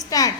start.